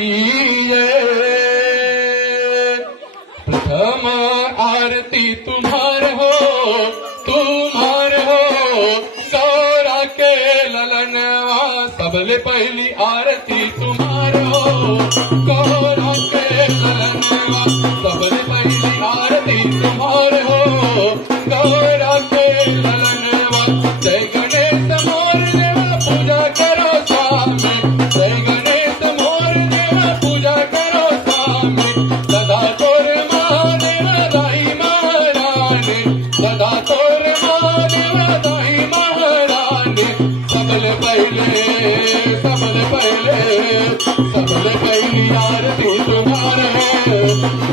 आरती ये प्रथम आरती तुम्हार हो गौरा के ललनवा सबले पहली आरती तुम्हार हो गौरा के ललनवा सबले पहली आरती तुम्हार हो गौरा के ललनवा जय गणेश मोर देवा पूजा करो स्वामी जय गणेश मोर देवा पूजा करो स्वामी सदा तोर महादेव दाई महारानी सदा तोर महादेव दाई महारानी सबले पहली आरती तुम्हारे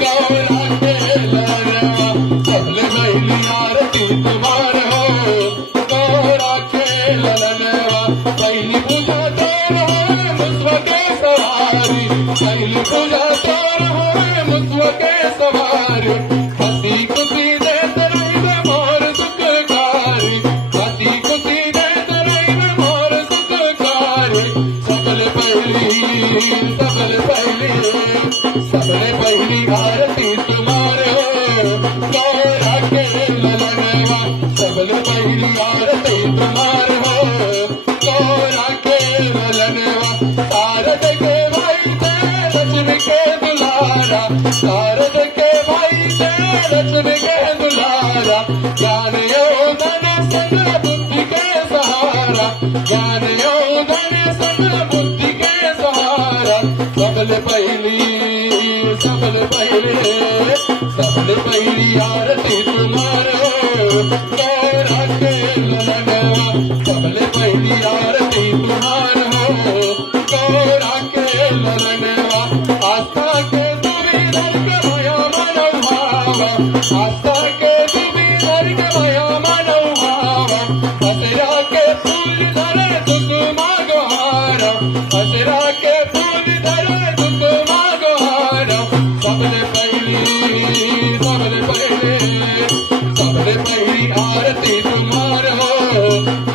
गौरा के ललनवा सबले पहली आरती तुम्हारे हो गौरा के ललनवा पहली पूजा तोर हो मुस्व के सवारी पहली पूजा तोर हो मुस्व के सवारी हसी खुशी देत रहिबे मोर सुखकारी हसी खुशी देत रहिबे मोर सुखकारी सबले पहली आरती तुम्हारे हो गौरा के ललनवा सबले पहली आरती तुम्हारे हो गौरा के ललनवा शारद के भाई थे लक्ष्मी के दुलारा शारद के भाई थे लक्ष्मी के दुलारा ज्ञान योधन संग बुद्धि के सहारा ज्ञान योधन संग बुद्धि के सहारा सबले पहली आरती तुम्हारे हो गौरा के ललनवा सबले पहली आरती तुम्हारे हो गौरा के ललनवा आस्था के तुम्हें धर्म भया मानव भावा आस्था के तुम्हें धर्म भया मानव भावा हसरा के फूल धरे दुख मागोहारा हसरा के फूल धरे दुख मागोहारा सबले पहली आरती तुम्हारे हो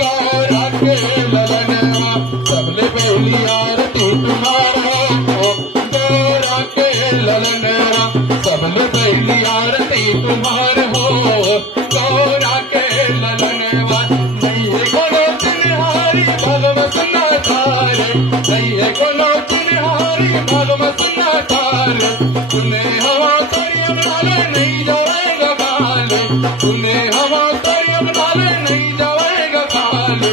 गौरा के ललनवा सबले पहली आरती तुम्हारे हो गौरा के ललनवा सबले पहली आरती तुम्हारे हो गौरा के ललनवा नहीं है कोनो चिन्हारी भगवत ना तारे नहीं है कोनो चिन्हारी भगवत ना तारे तूने हवा करियम डाले नहीं जाएगा गाले तूने हवा करियम डाले नहीं जाएगा गाले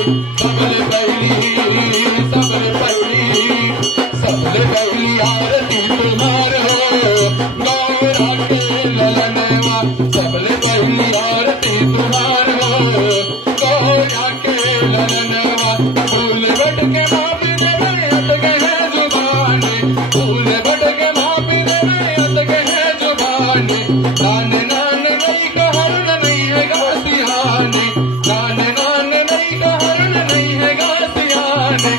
सबले पहली आरती तुम्हारे हो गौरा के ललनवा सबले पहली आरती तुम्हारे हो गौरा के ललनवा फूल बट के माप देवे अटके हैं जुबानी फूल बट के माप देवे अटके हैं जुबानी नान नहीं कहरण नहीं है गासियानी नान नहीं कहरण नहीं है गासियानी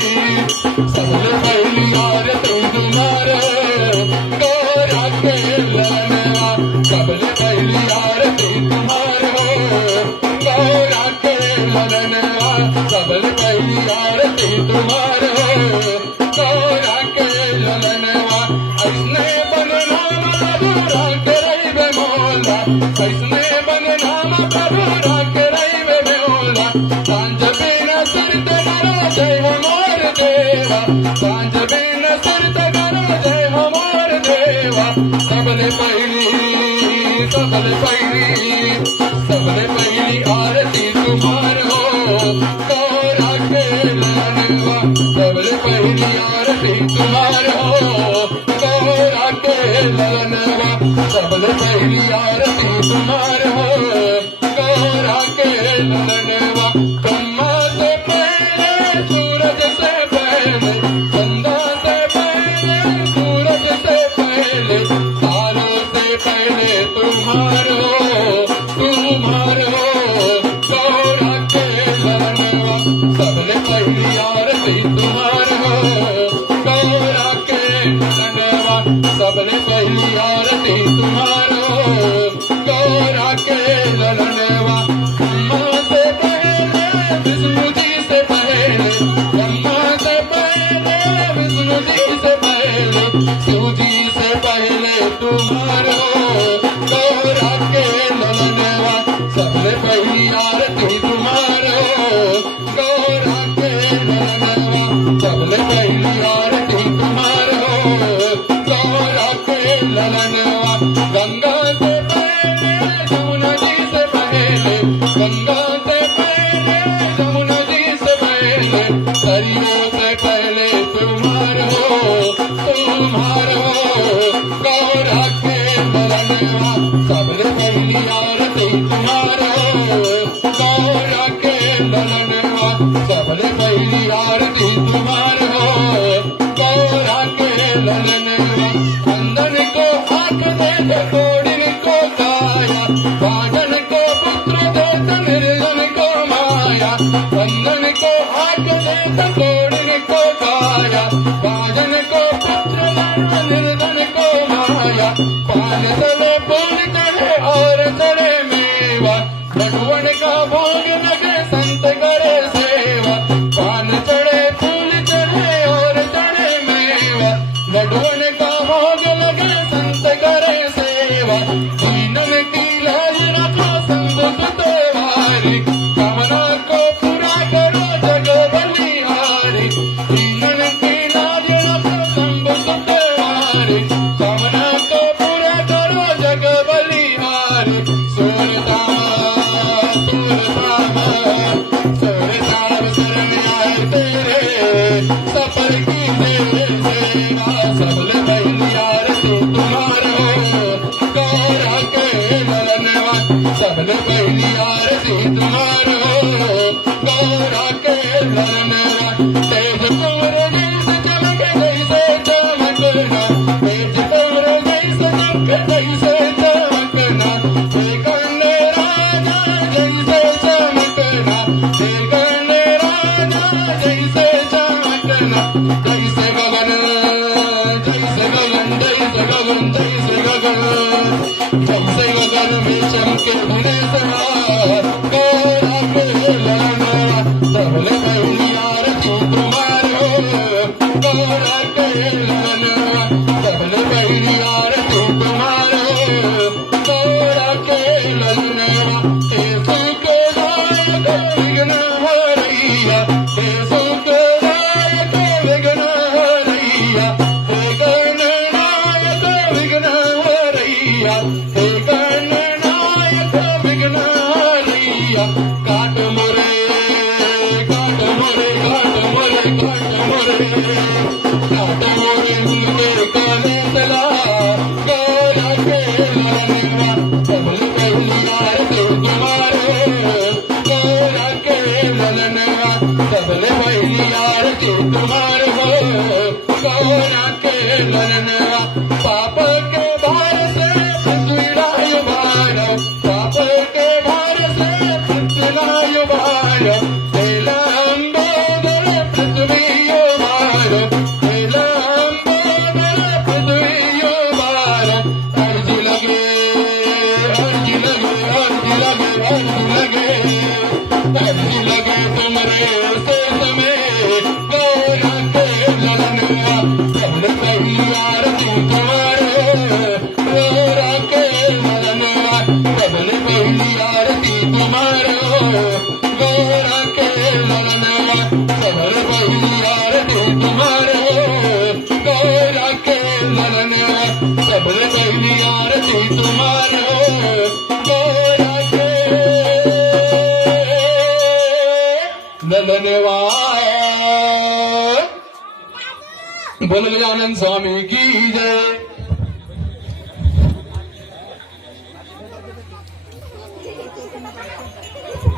सबले पहली आरती तुम्हारे गौरा के ललनवा सबले पहली आरती तुम्हारे हो गौरा के ललनवा सबले पहली आरती तुम्हारे हो गौरा के ललनवा ऐसने बननाम प्रभु राख रहिबे मोला ऐसने बननाम प्रभु राख रहिबे मोला सांझ बिना सिर ते करो जय हो मोर देवा सांझ बिना सिर ते करो जय हो मोर देवा सबले पहली आरती तुम्हारे हो गौरा के ललनवा सबले पहली आरती तुम्हारे हो गौरा के ललनवा सबले पहली आरती तुम्हारे हो गौरा के ललनवा ब्रह्मा से पहले सूरज से पहले चंदा से पहले सूरज से पहले तारों से पहले तुम्हारे हो गौरा के ललनवा सबले पहली आरती तुम्हारे हो गौरा के ललनवा सबले पहली आरती तुम्हारे हो गौरा के ललनवा ब्रह्मा से पहले विष्णु जी से पहले ब्रह्मा पान तले फूल चढ़े और चढ़े मेवा लडुअन का भोग लगे संत करे सेवा पान चढ़े फूल चढ़े और चढ़े मेवा लडुअन का भोग लगे संत करे सेवा दीनन की लाज रखो संत सुते वारी कामना को पूरा करो जग बलिहारी दीनन की लाज रखो संत सुते वारी कामना को पूरा करो जग बलिहारी सफर की सेवा सबल बलिहार तू तुम्हारो गौरा के ललनवा सबल बलिहार तू तुम्हारो गौरा के ललनवा तेज कुंवर जैसे चमके जैसे चमकना तेज कुंवर जैसे चमके जैसे चमकना देखने राजा जैसे चमकना देखने राजा जैसे चमकना जैसे गगन जैसे गगन जैसे गगन जैसे गगन जैसे गगन में चमके दिनेश गौरा के ललनवा सबल बलिहार तू तुम्हारो गौरा के ललनवा सबल बलिहार तू तुम्हारो गौरा के ललनवा हे सुख दायक विघ्न हरैया हे सुख दायक विघ्न हरैया हे गणनायक विघ्न हरैया हे गणनायक विघ्न हरैया काट मोरे काट मोरे काट मोरे काट मोरे काट मोरे उनके काले तला गौरा के ललनवा सबल बलिहार तू तुम्हारो गौरा के ललनवा सबल बलिहार तू तुम्हारो गौरा के ललनवा पाप के भार से पृथ्वी भार पाप के भार से पृथ्वी भार तेला अंबोदर पृथ्वी भार तेला अंबोदर पृथ्वी भार अर्जी लगे अर्जी लगे अर्जी लगे अर्जी लगे अर्जी लगे तुमरे से समय गौरा के ललनवा सबल बलिहार तू तुम्हारो गौरा के ललनवा सबल बलिहार तू तुम्हारो गौरा के ललनवा सबल बलिहार तू तुम्हारो गौरा के ललनवा सबल बलिहार तू तुम्हारो गौरा के ललनवा बोल गजानन स्वामी की जय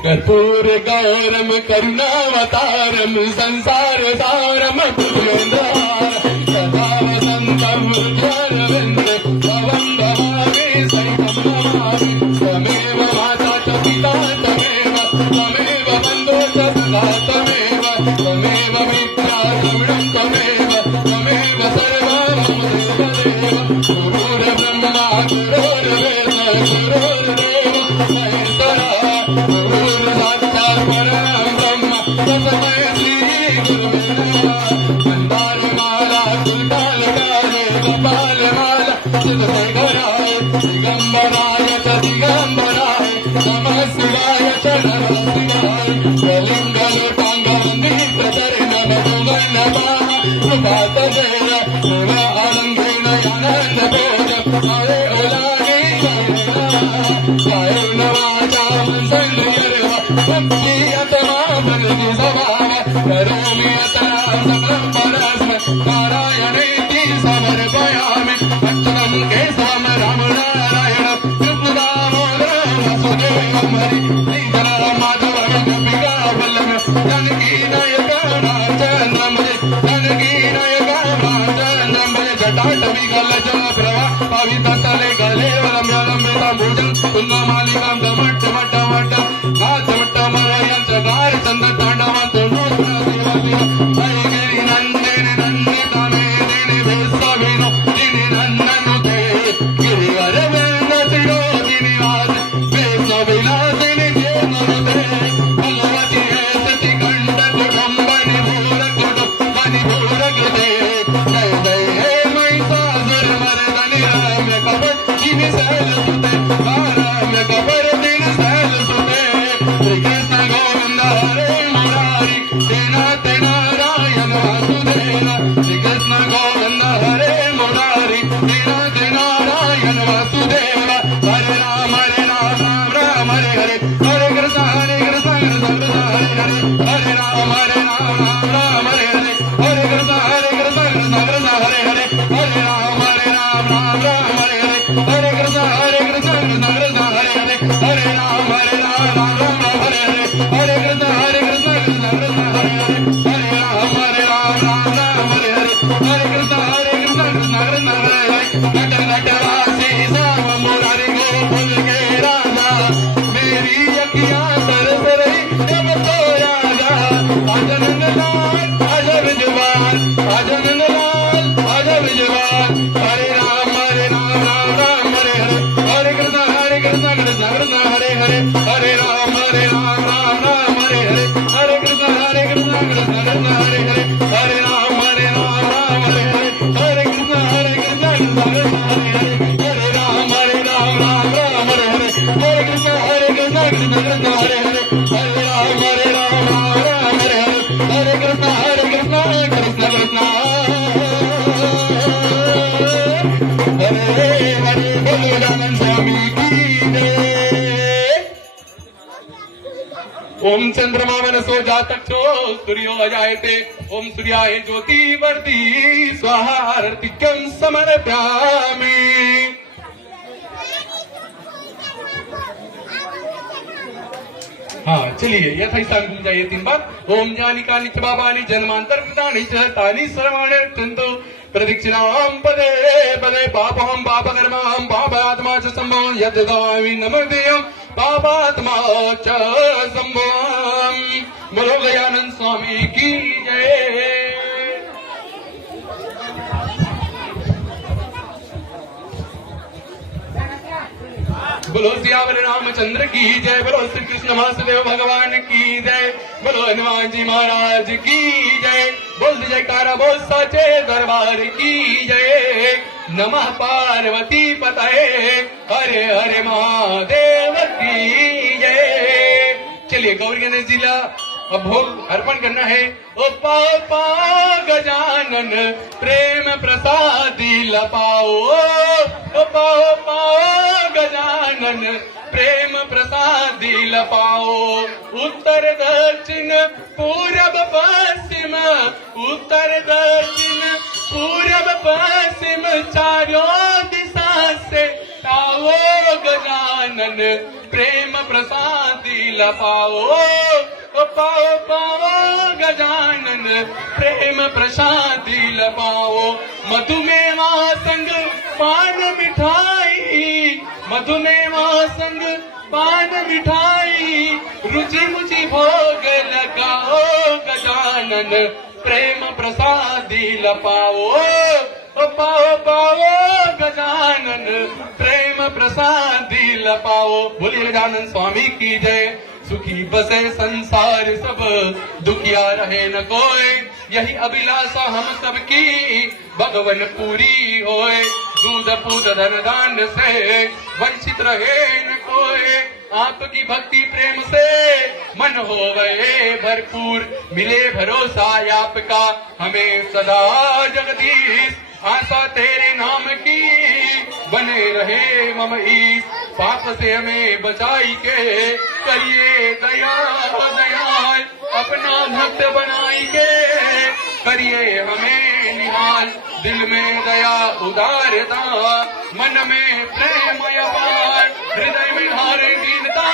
कर्पूर गौरम करुणावतारम संसार सारम पुरेन्द्रार सदा वसंतम ध्यानविंदे भवं भवामि सहितं नमामि त्वमेव माता च पिता त्वमेव त्वमेव बन्धो च सखा त्वमेव त्वमेव मित्रा द्रविणं त्वमेव त्वमेव सर्वं मम देवदेव गुरुर्ब्रह्मा गुरुर्वेद गुरुर्देव महेश्वरा गुरुर्साक्षात् परं ब्रह्म तस्मै श्री गुरुवे हरे राम राम हरे हरे हरे कृष्ण कृष्ण हरे हरे हरे राम राम राम हरे हरे हरे कृष्ण कृष्ण कृष्ण हरे हरे हरे राम राम हरे हरे हरे कृष्ण कृष्ण कृष्ण हरे हरे बोलो राम स्वामी की जय। ओम चंद्रमा मनसो जातक्षो सूर्यो अजायते ओम सूर्याय ज्योति वर्ति स्वाहा आरतिक्यं समर्पयामि। हाँ चलिए यथाई सांगून जाइए 3 बार। ओम जानी कानि च बाबानि जन्मांतर कृतानि च तानि सर्वाणि रक्षन्तु प्रदक्षिणां पदे पदे पापहं पापकर्मां पापात्मा च सम्भवं यद्ददामि नमोऽहं पापात्मा च सम्भवं। बोलो गजानन स्वामी की जय। बोलो सियावर रामचंद्र की जय। बोलो श्री कृष्ण वासुदेव भगवान की जय। बोलो हनुमान जी महाराज की जय। बोल जयकारा बोल साचे दरबार की जय। नमः पार्वती पतये हरे हरे महादेव की जय। चलिए गौरी गणेश जी ला अब भोग अर्पण करना है। ओ पापा गजानन प्रेम प्रसादी लपाओ। ओ पापा गजानन प्रेम प्रसादी लपाओ। उत्तर दक्षिण पूरब पश्चिम उत्तर दक्षिण पूरब पश्चिम चारों दिशा से आओ गजानन प्रेम प्रसादी लपाओ। पाओ पाओ गजानन प्रेम प्रसादी लपाओ। मधुमेवा संग पान मिठाई मधुमेवा संग पान मिठाई रुचि मुचि भोग लगाओ गजानन प्रेम प्रसादी लपाओ। पाओ पाओ गजानन प्रेम प्रसादी लपाओ। बोलिए गजानन स्वामी की जय। सुखी बसे संसार सब दुखिया रहे न कोई यही अभिलाषा हम सबकी भगवन पूरी होए। दूध पूत धन दान से वंचित रहे न कोई आपकी भक्ति प्रेम से मन हो गए भरपूर। मिले भरोसा आपका हमें सदा जगदीश आशा तेरे नाम की बने रहे मम ईश। पाप से हमें बचाई के करिए दया दयाल अपना भक्त बनाई के करिए हमें निहाल। दिल में दया उदारता मन में प्रेम अपार हृदय में हारे दीनता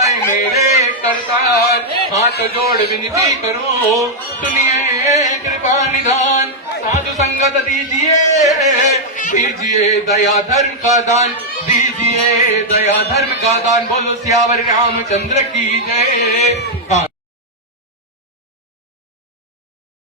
ऐ मेरे करतार। हाथ जोड़ विनती करो सुनिए कृपा निधान। साधु संगत दीजिए दीजिए दया धर्म का दान दीजिए दया धर्म का दान। बोलो सियावर रामचंद्र की जय।